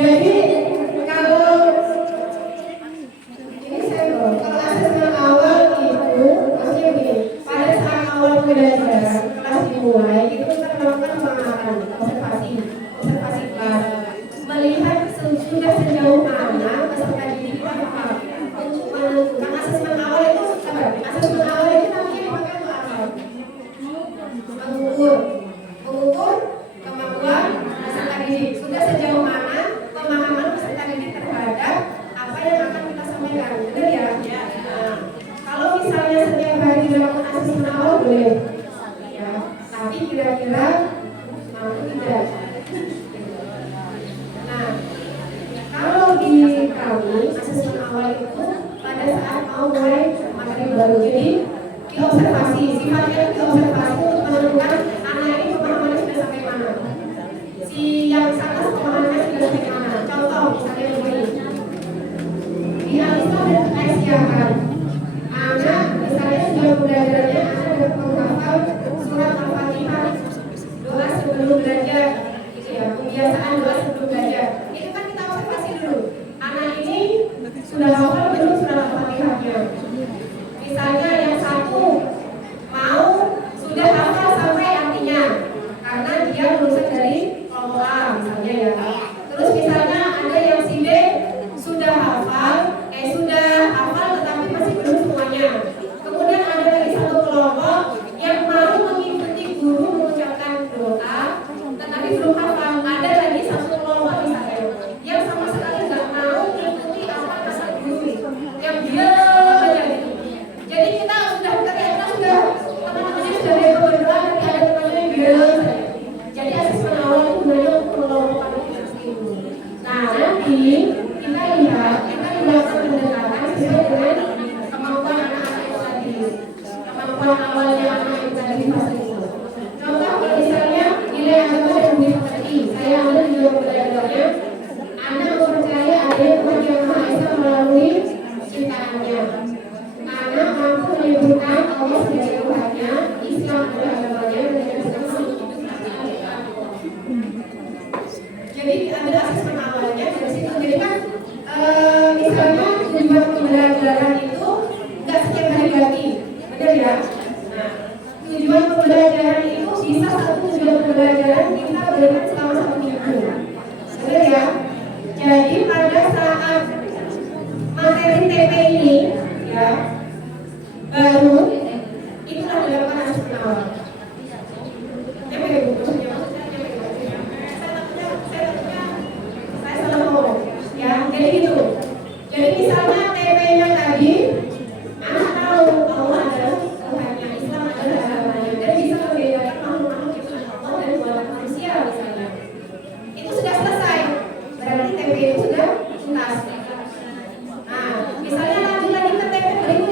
Jadi kalau asesmen awal itu maksudnya begini, pada saat awal pembelajaran kelas dimulai itu kita melakukan pengamatan, observasi kelas, melihat sudah sejauh mana peserta didik paham untuk menentukan asesmen awal itu apa? Asesmen awal itu nanti dipakai untuk apa? Mengukur kemampuan peserta didik. Sudah sejauh mana pemahaman peserta didik terhadap apa yang akan kita sampaikan, benar ya? Nah, kalau misalnya setiap hari dilakukan asesmen awal boleh, ya. Tapi kira-kira mampu tidak? Nah, kalau di kami asesmen awal itu pada saat mau mulai materi baru, jadi diobservasi, sifatnya diobservasi untuk menentukan anak ini pemahamannya sudah sampai mana, si yang sana pemahamannya sudah sampai mana. Contoh misalnya begini, di Al-Islam dan Aisyah, anak misalnya sudah belajarnya anak dapat menghafal surat Al-Fatihah, doa sebelum belajar, gitu ya, kebiasaan doa sebelum belajar. Itu kan kita observasi dulu, anak ini sudah hafal belum surat Al-Fatihahnya. Misalnya yang satu mau sudah hafal sampai artinya, karena dia lulusan dari kelompok A misalnya ya. Terus misalnya ada yang si B sudah hafal tetapi masih belum semuanya. Kemudian ada lagi satu kelompok yang mau mengikuti guru mengucapkan doa tetapi belum hafal. Ada lagi satu kelompok misalnya yang sama sekali nggak mau mengikuti apa kata guru, yang dia aja gitu. Jadi kita sudah teman-temannya sudah bego berdoa, tapi ada temannya yang bilang. Jadi asesmen awal itu sebenarnya untuk mengelompokkan itu seperti itu. Nah, nanti kita lihat, kita melakukan pendekatan sesuai dengan kemampuan anak-anak itu tadi, kemampuan awalnya anak itu tadi di fase itu. Contoh kalau misalnya nilai agama dan budaya pekerti, saya ambil di dalam pembelajarannya, anak mempercayai ada yang Maha Esa melalui ciptaannya. Anak mampu menyebutkan Allah sebagai Tuhannya, Islam adalah agamanya, dan yang sedang jadi ada asesmen awalnya dari situ. Jadi kan misalnya tujuan pembelajaran itu nggak setiap hari ganti, benar ya? Nah, tujuan pembelajaran itu bisa satu tujuan pembelajaran kita berikan selama 1 minggu, benar ya? Jadi pada saat materi TP ini ya baru itulah dilakukan asesmen awal. Saya salah ngomong ya, jadi gitu. Jadi misalnya TP-nya tadi anak tahu Allah adalah Tuhannya, Islam adalah agamanya, dan bisa membedakan makhluk-makhluk ciptaan Allah dan buatan manusia misalnya. Itu sudah selesai, berarti TP itu sudah tuntas. Nah, misalnya lanjut lagi ke TP berikutnya.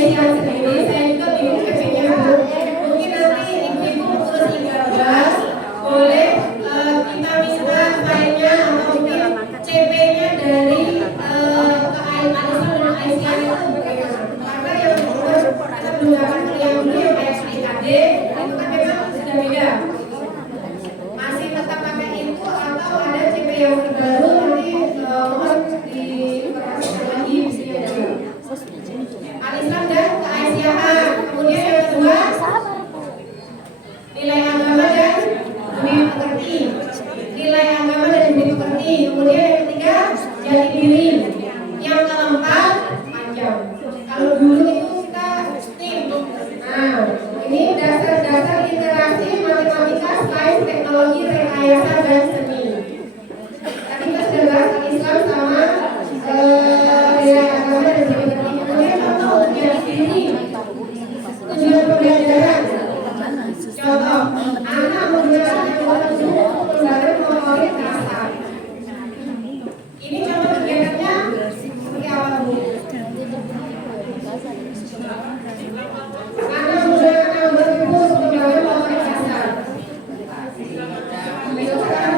Aisyah sendiri, saya juga bingung PP-nya Bu. Mungkin nanti ibu-ibu urus I13 boleh kita minta filenya atau mungkin CP-nya dari Alislam dan Aisyah itu bagaimana? Karena yang kita menggunakan yang dulu yang kayak IKD itu kan memang sudah beda. Masih tetap pakai itu atau ada CP yang terbaru nanti mohon diinformasikan lagi isinya juga. Alislam dan keaisyaan. Kemudian yang kedua nilai agama dan budi pekerti. Nilai agama dan budi pekerti. Kemudian yang ketiga jati diri. Yang keempat panjang. Kalau dulu itu kita STEAM. Nah, ini dasar-dasar literasi matematika, sains, teknologi, rekayasa dan seni. Tadi kita sudah bahas Islam sama nilai agama dan budi pekerti. Kemudian contoh jati diri. Tujuan pembelajaran. Contoh, anak menggunakan metode untuk pembelajaran motorik kasar. Ini contoh kegiatannya seperti apa Bu? Anak menggunakan algoritma untuk pembelajaran motorik kasar. Itu sekarang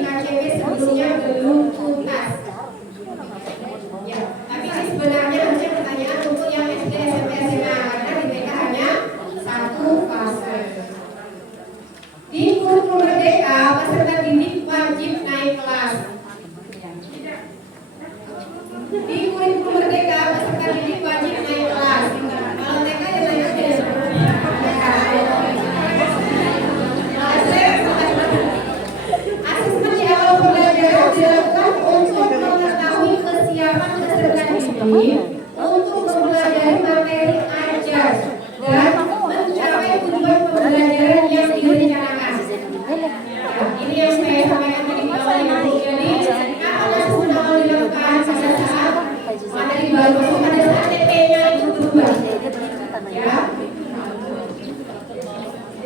KCP sebelumnya belum tuntas. Ya, tapi ini sebenarnya harusnya pertanyaan untuk yang SD, SMP, SMA karena di TK hanya satu fase. Di kurikulum Merdeka, peserta didik wajib naik kelas. Di kurikulum Merdeka, peserta didik wajib naik kelas. Kalau TK ya naik SD. Asesmen di awal pembelajaran dilakukan untuk mengetahui kesiapan peserta didik untuk mempelajari materi ajar dan mencapai tujuan pembelajaran yang direncanakan. Ini yang saya sampaikan tadi di awal Ibu. Jadi kalau asesmen awal dilakukan pada saat materi baru masuk, pada saat TP-nya itu berubah. Ya.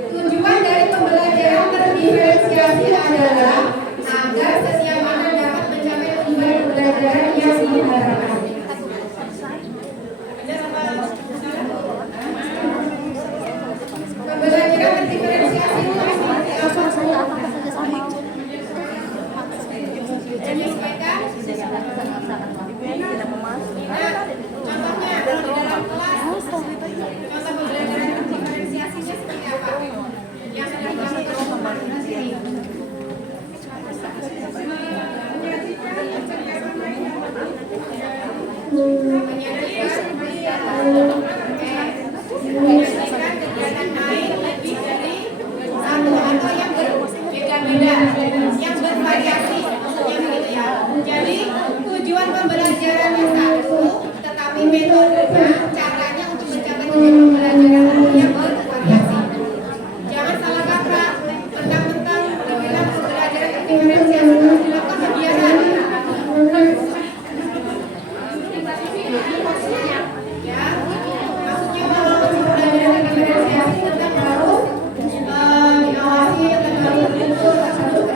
Tujuan dari pembelajaran terdiferensiasi adalah agar setiap anak dapat mencapai tujuan pembelajaran yang diharapkan. Pembelajaran terdiferensiasi itu seperti apa? Menyesuaikan. Contohnya kalau di dalam kelas, contoh pembelajaran terdiferensiasinya seperti apa? Yang sudah dilakukan di sini. Menyajikan kegiatan main lebih dari satu atau yang berbeda-beda, yang bervariasi, maksudnya begitu ya. Jadi tujuan pembelajaran yang satu, tetapi metodenya, caranya untuk mencapai tujuan pembelajaran yang bervariasi. Jangan salah kaprah, mentang-mentang dibilang pembelajaran diferensiasi harus dilakukan kegiatan. Ya, maksudnya kalau pembelajaran diferensiasi tetap harus diawasi, tetap harus betul, harus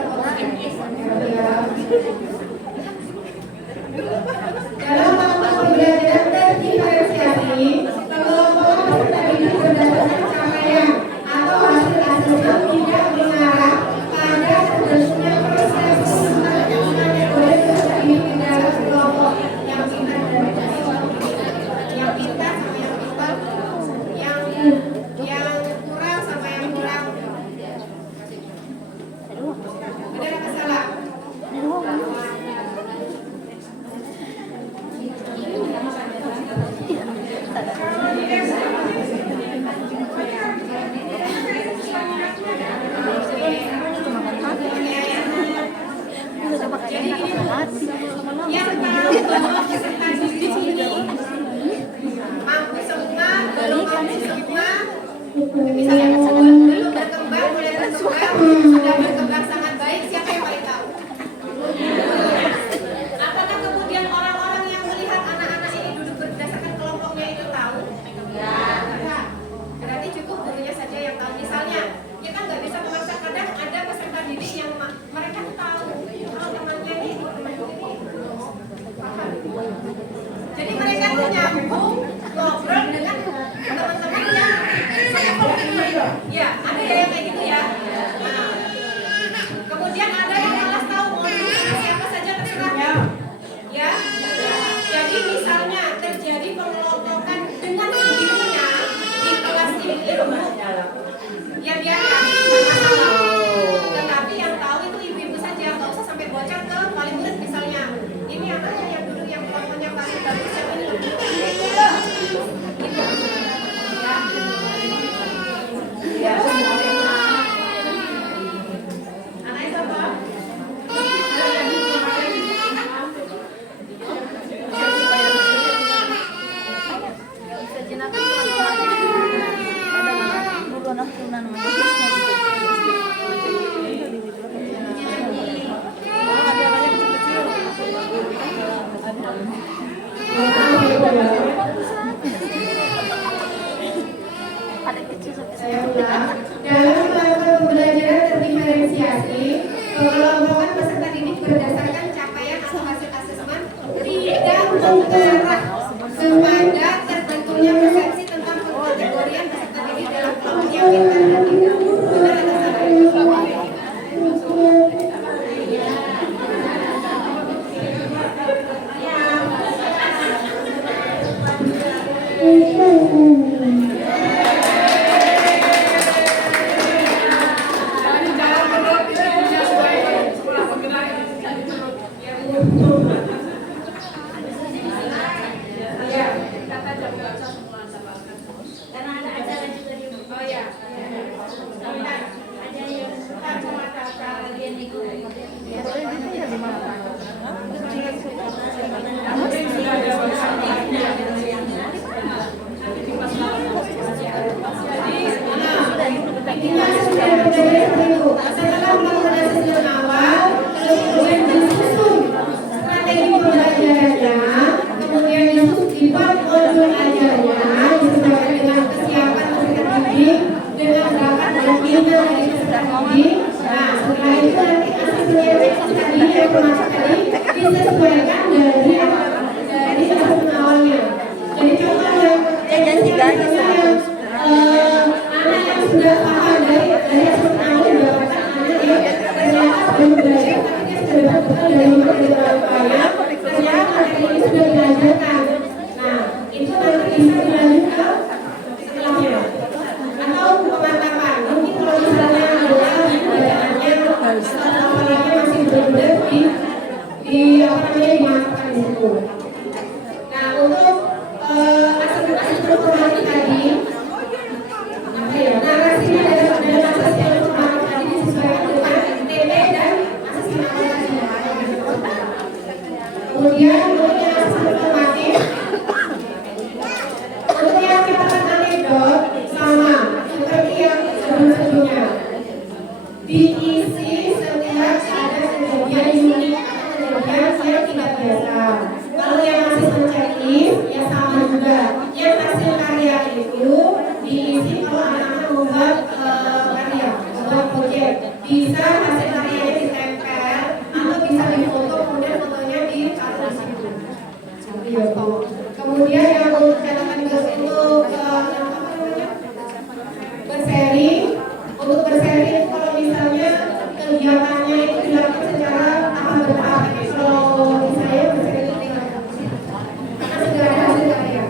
dalam melakukan pembelajaran terdiferensiasi, pengelompokan peserta didik berdasarkan capaian atau hasil asesmen tidak mengarah pada terbentuknya proses penggunaan metode peserta didik di dalam kelompok yang pintar dan yang pintar sama yang pintar, yang kurang sama yang kurang. Benar apa salah? Jadi ini yang tahu bahwa peserta didik ini mampu semua, belum mampu semua, misalnya belum berkembang, mulai berkembang, sudah berkembang sangat baik, siapa yang paling tahu? Apakah kemudian orang-orang yang melihat anak-anak ini duduk berdasarkan kelompoknya itu tahu? Enggak. Berarti cukup gurunya saja yang tahu. Misalnya, kita nggak bisa memaksa, kadang ada peserta didik yang mereka tahu kalau temannya ini paham. Jadi mereka tuh nyambung ngobrol dengan teman-teman yang selevel gitu. Ya, ada ya yang kayak gitu ya. Nah, kemudian ada yang malas tahu mau dengan siapa saja terserah. Ya. Jadi misalnya terjadi pengelompokan dengan sendirinya di kelas ilmu. Ya biarkan masalah. Tetapi yang tahu itu ibu-ibu saja, nggak usah sampai bocor ke wali murid misalnya. Ini anaknya yang duduk yang kelompoknya paling bagus yang ini lebih gitu. Ya. Anaknya siapa? Dalam melakukan pembelajaran terdiferensiasi, pengelompokan peserta didik berdasarkan capaian atau hasil asesmen tidak mengarah kepada terbentuknya persepsi tentang pengkategorian peserta didik dalam kelompok yang pintar dan tidak. Benar atau salah? Ya, kata jaga karena ada acara juga di oh ya. Ada yang kacamata bagian itu. Setelah melakukan asesmen awal, kemudian disusun strategi pembelajarannya, kemudian dibuat modul ajarnya disesuaikan dengan kesiapan peserta didik, dengan bakat dan minat dari peserta didik. Nah, setelah itu nanti asesmennya tadi yang termasuk tadi disesuaikan dari asesmen awalnya. Jadi contoh yang anak yang sudah paham dari asesmen awal mendapatkan anak yang ternyata belum belajar tapi dia sudah dapat dari materi terlalu ternyata materi ini sudah diajarkan. Nah, itu nanti bisa dilanjut ke setelahnya atau pemantapan. Mungkin kalau misalnya adalah bacaannya atau hafalannya masih benar-benar dimantapkan di situ. Nah, untuk asesmen formatif tadi narasinya dalam asesmen formatif tadi disesuaikan dengan TP dan asesmen aplikasi. Kemudian untuk yang asesmen formatif, untuk yang catatan anekdot sama seperti yang sebelum-sebelumnya, diisi setiap ada kejadian unik atau kejadian yang tidak biasa. Kalau yang asesmen checklist ya sama juga. Yang hasil karya itu diisi kalau anak-anak membuat karya, membuat proyek. Bisa hasil karyanya ditempel atau bisa difoto, kemudian fotonya ditaruh di situ. Kemudian yang untuk catatan untuk berseri, untuk berseri kalau misalnya kegiatannya itu dilakukan secara tahap bertahap. Kalau misalnya berseri itu tinggal karena sudah ada hasil karya.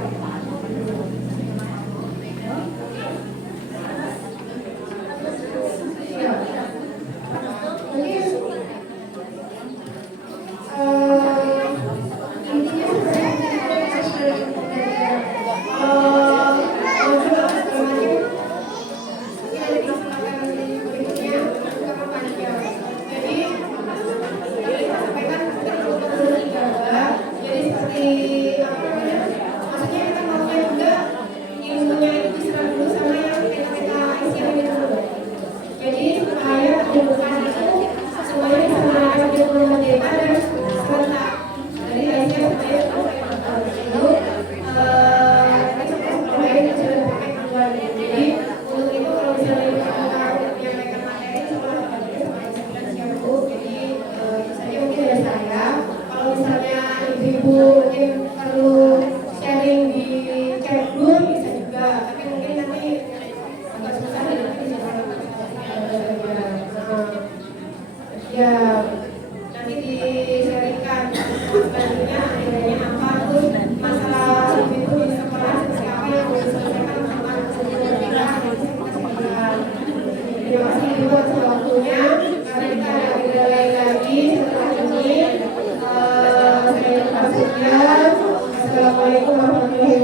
Assalamualaikum warahmatullahi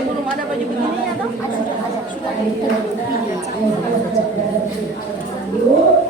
Belum ada baju begini ya toh? Sudah.